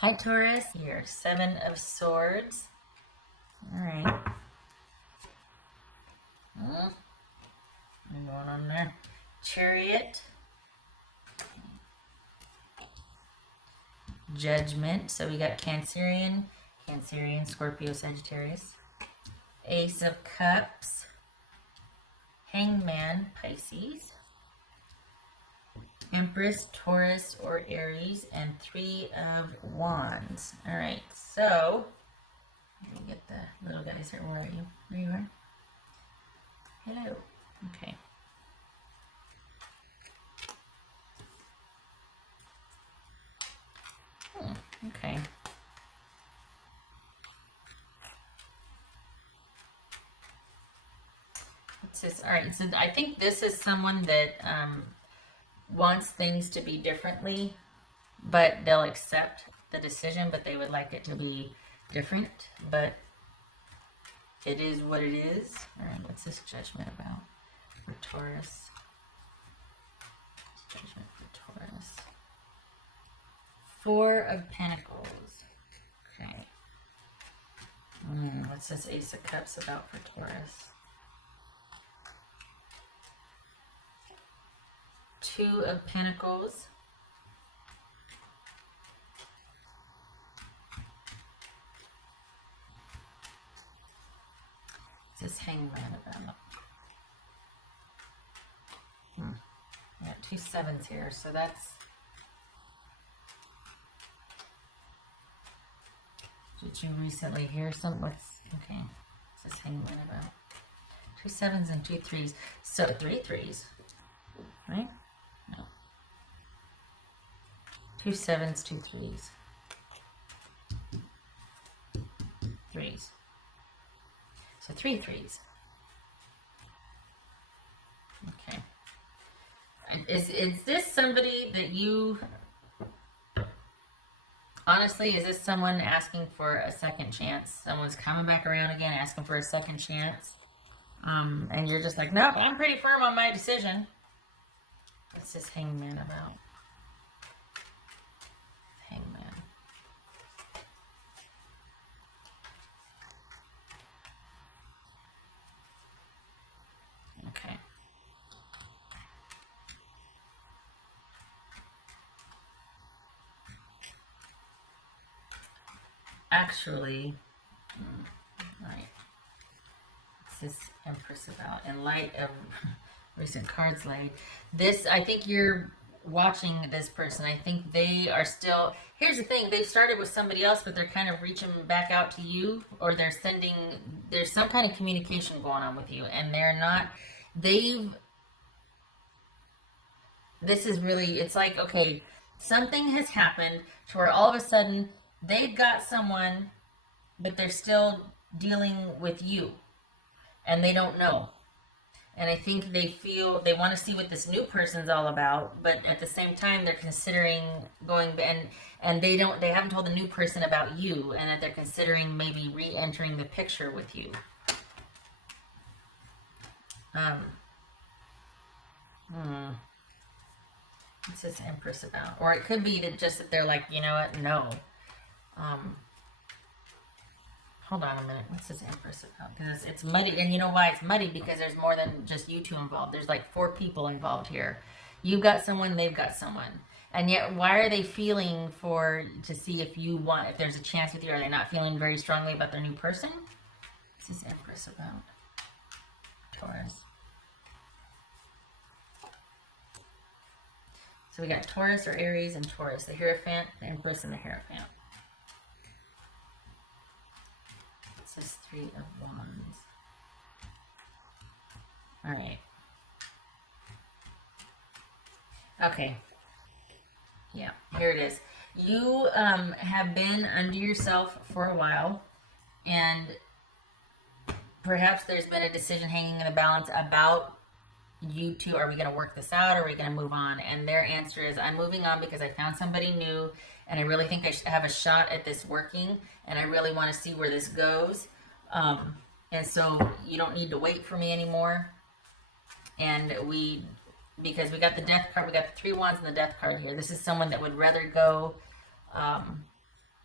Hi Taurus, your 7 of Swords. All right. Going on there. Chariot. Judgment. So we got Cancerian, Scorpio, Sagittarius. Ace of Cups. Hangman, Pisces. Empress, Taurus, or Aries, and 3 of Wands. All right, so let me get the little guys here. Where are you? There you are. Hello. Okay. Okay. What's this? All right, so I think this is someone that wants things to be differently, but they'll accept the decision, but they would like it to be different, but it is what it is. All right, what's this judgment about for Taurus? Judgment for Taurus. 4 of Pentacles. Okay. What's this Ace of Cups about for Taurus? 2 of Pentacles. What's this Hangman about? I got 2 sevens here, so that's... Did you recently hear some? What's... Okay. What's this Hangman about? 2 sevens and 2 threes. So 3 threes. Right? No. 2 sevens, 2 threes. Threes. So 3 threes. Okay. Is this somebody that you... Honestly, is this someone asking for a second chance? Someone's coming back around again, asking for a second chance. And you're just like, nope, I'm pretty firm on my decision. What's this Hangman about? Hangman. Okay. Actually, right. What's this Empress about? In light of recent cards laid, this, I think you're watching this person. I think they are still, here's the thing, they've started with somebody else, but they're kind of reaching back out to you, or they're sending, there's some kind of communication going on with you, and they're not, this is really, it's like, okay, something has happened to where all of a sudden they've got someone, but they're still dealing with you, and they don't know. And I think they feel they want to see what this new person's all about, but at the same time they're considering going, and they haven't told the new person about you, and that they're considering maybe re-entering the picture with you. What's this Empress about? Or it could be that just that they're like, you know what, no. Hold on a minute. What's this Empress about? Because it's muddy. And you know why it's muddy? Because there's more than just you two involved. There's like 4 people involved here. You've got someone, they've got someone. And yet, why are they feeling to see if you want, if there's a chance with you? Are they not feeling very strongly about their new person? What's this Empress about? Taurus. So we got Taurus or Aries and Taurus. The Hierophant, the Empress, and the Hierophant. This is 3 of Wands. All right. Okay. Yeah, here it is. You have been under yourself for a while, and perhaps there's been a decision hanging in the balance about you two. Are we going to work this out, or are we going to move on? And their answer is, I'm moving on because I found somebody new, and I really think I should have a shot at this working, and I really want to see where this goes. And so you don't need to wait for me anymore. And because we got the Death card, we got the 3 Wands and the Death card here. This is someone that would rather go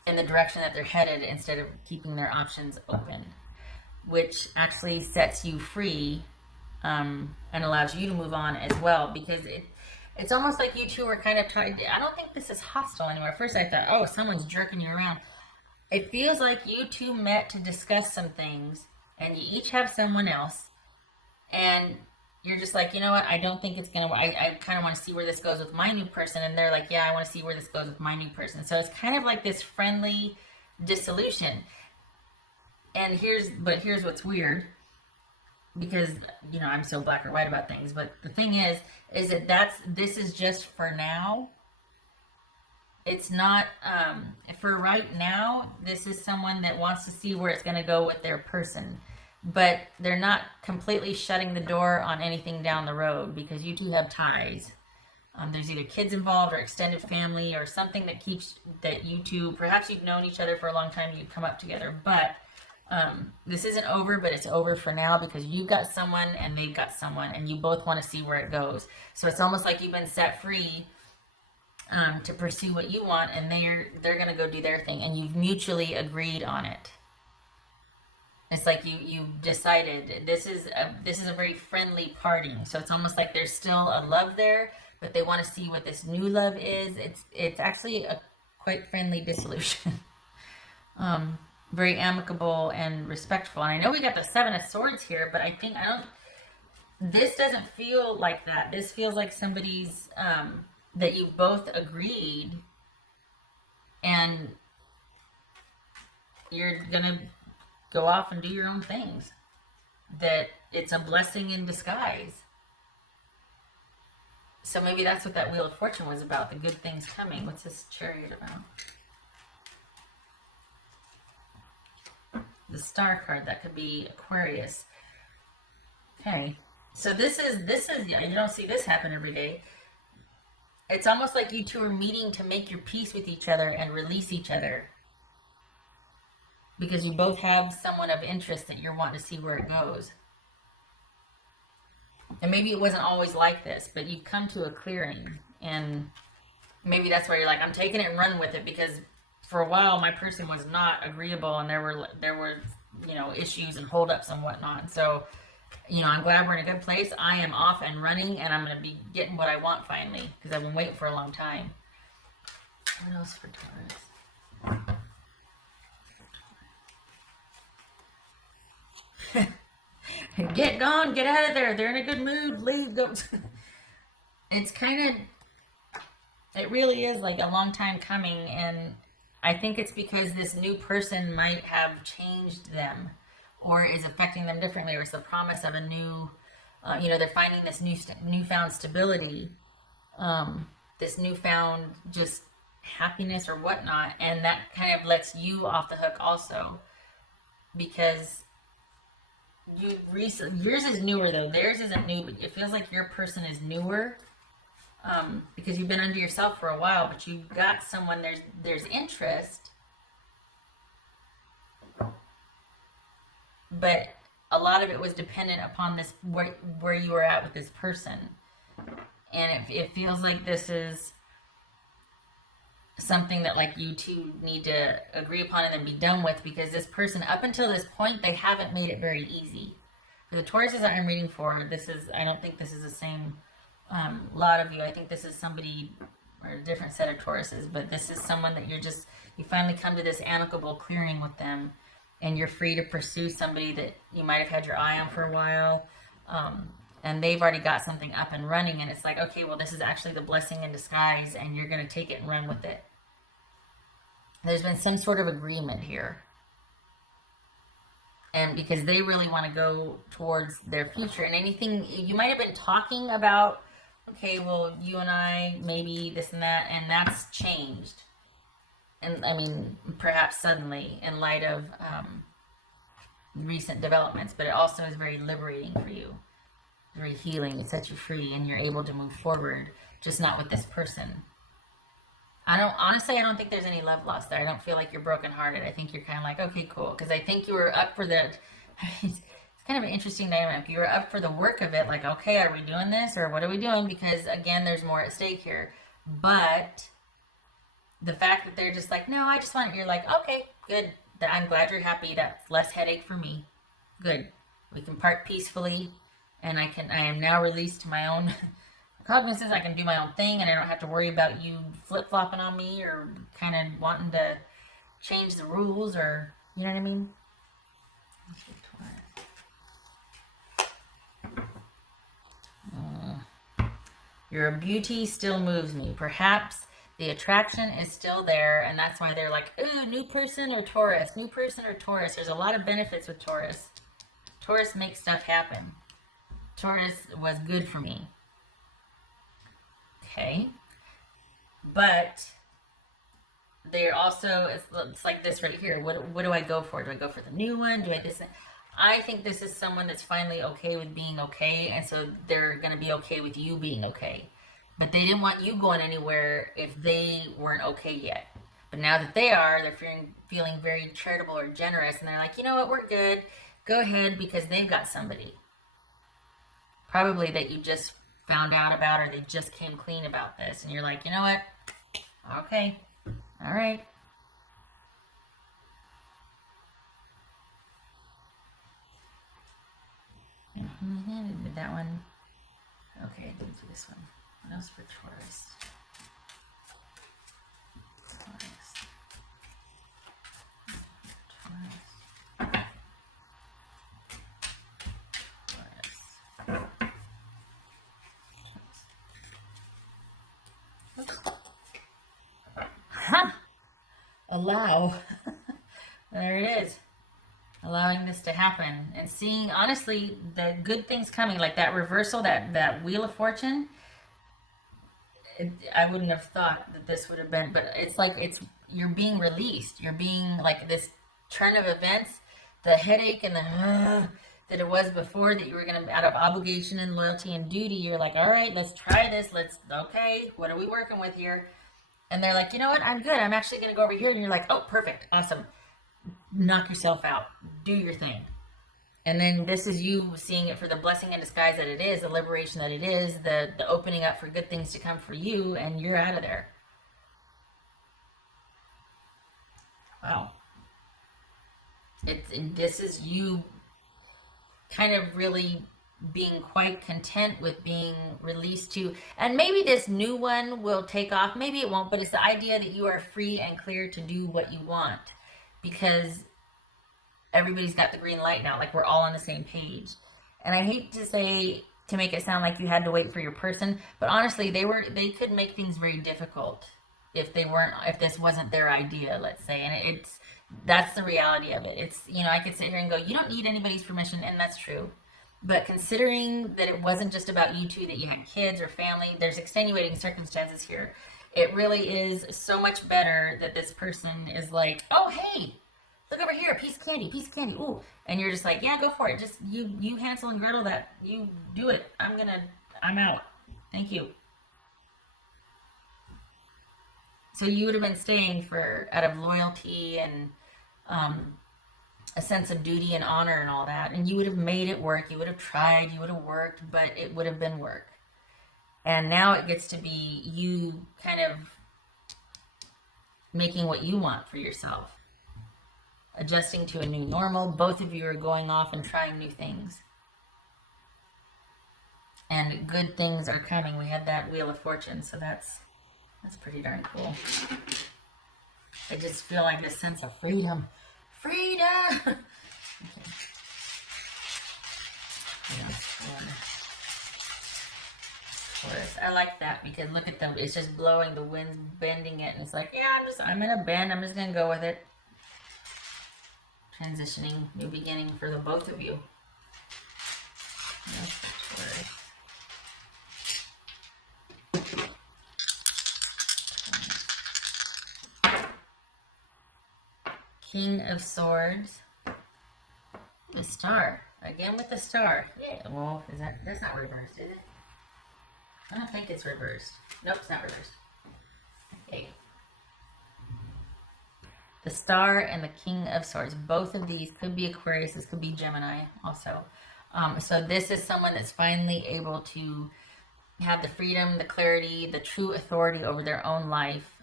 in the direction that they're headed instead of keeping their options open, which actually sets you free, and allows you to move on as well, because it's almost like you two are kind of tied. I don't think this is hostile anymore. At first I thought, oh, someone's jerking you around. It feels like you two met to discuss some things, and you each have someone else, and you're just like, you know what, I don't think it's going to, I kind of want to see where this goes with my new person. And they're like, yeah, I want to see where this goes with my new person. So it's kind of like this friendly dissolution. And here's what's weird, because, you know, I'm so black or white about things. But the thing is that this is just for now. It's not, for right now, this is someone that wants to see where it's going to go with their person. But they're not completely shutting the door on anything down the road, because you two have ties. There's either kids involved or extended family or something that keeps that you two, perhaps you've known each other for a long time, you've come up together. But this isn't over, but it's over for now, because you've got someone and they've got someone, and you both want to see where it goes. So it's almost like you've been set free to pursue what you want, and they're going to go do their thing, and you've mutually agreed on it. It's like you decided this is a very friendly parting. So it's almost like there's still a love there, but they want to see what this new love is. It's actually a quite friendly dissolution. Very amicable and respectful. And I know we got the Seven of Swords here, but this doesn't feel like that. This feels like somebody's that you both agreed, and you're gonna go off and do your own things. That it's a blessing in disguise. So maybe that's what that Wheel of Fortune was about, the good things coming. What's this Chariot about? The Star card, that could be Aquarius. Okay, so this is you don't see this happen every day. It's almost like you two are meeting to make your peace with each other and release each other, because you both have someone of interest that you're wanting to see where it goes. And maybe it wasn't always like this, but you've come to a clearing, and maybe that's why you're like, I'm taking it and running with it, because for a while my person was not agreeable, and there were you know, issues and holdups and whatnot. So, you know, I'm glad we're in a good place. I am off and running, and I'm going to be getting what I want finally, because I've been waiting for a long time. What else for Taurus? Get gone, get out of there. They're in a good mood. Leave, go. It's kind of, it really is like a long time coming, and I think it's because this new person might have changed them, or is affecting them differently, or it's the promise of a new, you know, they're finding this newfound stability, this newfound just happiness or whatnot, and that kind of lets you off the hook also, because yours is newer though. Theirs isn't new, but it feels like your person is newer, because you've been under yourself for a while, but you've got someone, there's interest, but a lot of it was dependent upon this, where you were at with this person. And it feels like this is something that like you two need to agree upon and then be done with, because this person, up until this point, they haven't made it very easy. For the Tauruses that I'm reading for, I don't think this is the same lot of you. I think this is somebody, or a different set of Tauruses, but this is someone that you finally come to this amicable clearing with them, and you're free to pursue somebody that you might have had your eye on for a while, and they've already got something up and running, and it's like, okay, well, this is actually the blessing in disguise, and you're going to take it and run with it. There's been some sort of agreement here, and because they really want to go towards their future, and anything you might have been talking about, okay, well, you and I, maybe this and that, and that's changed. And I mean, perhaps suddenly, in light of recent developments, but it also is very liberating for you, very healing. It sets you free, and you're able to move forward, just not with this person. I don't think there's any love lost there. I don't feel like you're brokenhearted. I think you're kind of like, okay, cool, because I think you were up for that. It's kind of an interesting dynamic. You were up for the work of it, like, okay, are we doing this, or what are we doing? Because again, there's more at stake here, but the fact that they're just like, no, I just want, you're like, okay, good. I'm glad you're happy. That's less headache for me. Good. We can part peacefully, and I am now released to my own cognizance. I can do my own thing, and I don't have to worry about you flip-flopping on me or kind of wanting to change the rules, or, you know what I mean? Your beauty still moves me. Perhaps the attraction is still there, and that's why they're like, ooh, new person or Taurus, new person or Taurus. There's a lot of benefits with Taurus. Taurus makes stuff happen. Taurus was good for me. Okay. But they're also, it's like this right here. What do I go for? Do I go for the new one? Do I this? I think this is someone that's finally okay with being okay, and so they're going to be okay with you being okay. But they didn't want you going anywhere if they weren't okay yet. But now that they are, they're feeling very charitable or generous, and they're like, you know what, we're good. Go ahead, because they've got somebody. Probably that you just found out about, or they just came clean about this, and you're like, you know what? Okay. All right. Did that one. Okay, I didn't do this one. What else for Taurus? Huh. Allow. There it is. Allowing this to happen and seeing, honestly, the good things coming, like that reversal, that Wheel of Fortune. I wouldn't have thought that this would have been, but it's like you're being released. You're being like this turn of events, the headache and the that it was before, that you were going to, out of obligation and loyalty and duty, you're like, all right, let's try this. Okay, what are we working with here? And they're like, you know what? I'm good. I'm actually going to go over here. And you're like, oh, perfect. Awesome. Knock yourself out. Do your thing. And then this is you seeing it for the blessing in disguise that it is, the liberation that it is, the opening up for good things to come for you, and you're out of there. Wow. This is you kind of really being quite content with being released to, and maybe this new one will take off, maybe it won't, but it's the idea that you are free and clear to do what you want, because everybody's got the green light now, like we're all on the same page. And I hate to make it sound like you had to wait for your person, but honestly, they could make things very difficult if this wasn't their idea, let's say. And that's the reality of it. It's, I could sit here and go, you don't need anybody's permission, and that's true. But considering that it wasn't just about you two, that you had kids or family, there's extenuating circumstances here. It really is so much better that this person is like, oh, hey, look over here, piece of candy, ooh. And you're just like, yeah, go for it. Just, you Hansel and Gretel that, you do it. I'm out. Thank you. So you would have been staying out of loyalty and a sense of duty and honor and all that. And you would have made it work. You would have tried, you would have worked, but it would have been work. And now it gets to be you kind of making what you want for yourself. Adjusting to a new normal. Both of you are going off and trying new things. And good things are coming. We had that Wheel of Fortune, so that's pretty darn cool. I just feel like this sense of freedom. Freedom! Okay. Taurus. I like that because look at them. It's just blowing, the wind's bending it, and it's like, yeah, I'm in a bend. I'm just going to go with it. Transitioning, new beginning for the both of you. King of Swords. The Star. Again with the Star. Yeah, well, that's not reversed, is it? I don't think it's reversed. Nope, it's not reversed. Okay. The Star and the King of Swords. Both of these could be Aquarius. This could be Gemini also. So this is someone that's finally able to have the freedom, the clarity, the true authority over their own life.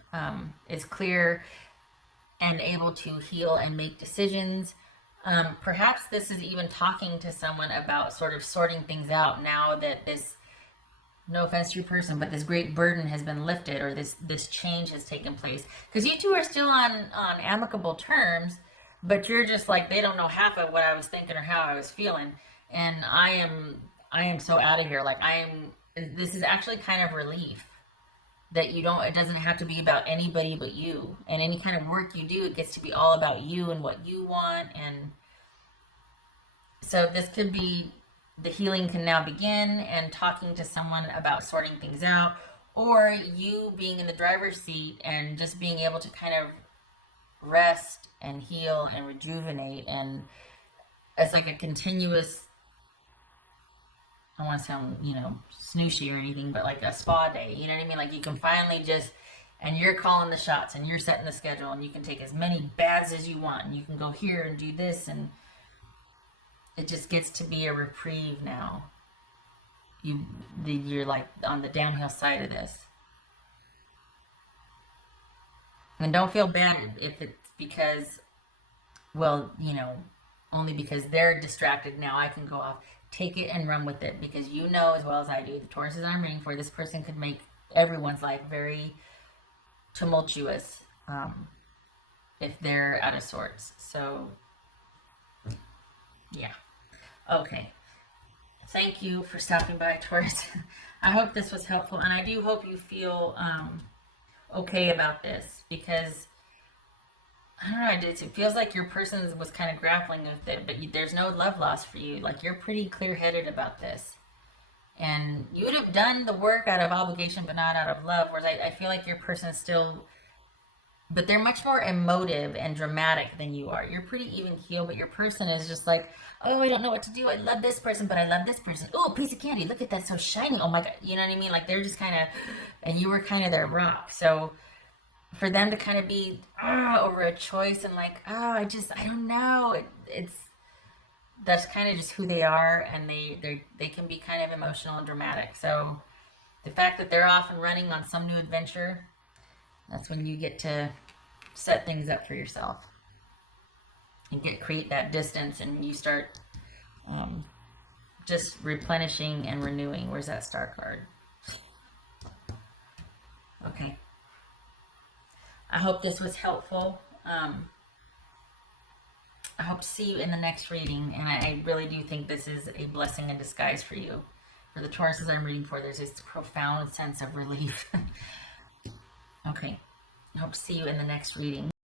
is clear and able to heal and make decisions. Perhaps this is even talking to someone about sort of sorting things out now that this, no offense to your person, but this great burden has been lifted, or this change has taken place. Because you two are still on amicable terms, but you're just like, they don't know half of what I was thinking or how I was feeling, and I am so out of here. Like, this is actually kind of relief that you don't, it doesn't have to be about anybody but you, and any kind of work you do, it gets to be all about you and what you want. And so this could be, the healing can now begin, and talking to someone about sorting things out, or you being in the driver's seat and just being able to kind of rest and heal and rejuvenate. And it's like a continuous, I don't want to sound, snooshy or anything, but like a spa day, you know what I mean? Like, you can finally just, and you're calling the shots, and you're setting the schedule, and you can take as many baths as you want, and you can go here and do this, and it just gets to be a reprieve now. You're like on the downhill side of this. And don't feel bad if it's because, well, only because they're distracted now I can go off. Take it and run with it, because you know as well as I do, the Tauruses I'm reading for, this person could make everyone's life very tumultuous if they're out of sorts. So, yeah. Okay. Thank you for stopping by, Taurus. I hope this was helpful, and I do hope you feel okay about this, because I don't know, it feels like your person was kind of grappling with it, but there's no love lost for you. Like, you're pretty clear-headed about this. And you would have done the work out of obligation, but not out of love, whereas I feel like your person is still, but they're much more emotive and dramatic than you are. You're pretty even keel, but your person is just like, oh, I don't know what to do. I love this person, but I love this person. Oh, a piece of candy. Look at that, so shiny. Oh my God. You know what I mean? Like, they're just kind of, and you were kind of their rock. So for them to kind of be over a choice and like, I don't know. That's kind of just who they are, and they can be kind of emotional and dramatic. So the fact that they're off and running on some new adventure, that's when you get to set things up for yourself and create that distance, and you start just replenishing and renewing. Where's that star card? Okay. I hope this was helpful. I hope to see you in the next reading, and I really do think this is a blessing in disguise for you. For the Tauruses I'm reading for, there's this profound sense of relief. Okay. I hope to see you in the next reading.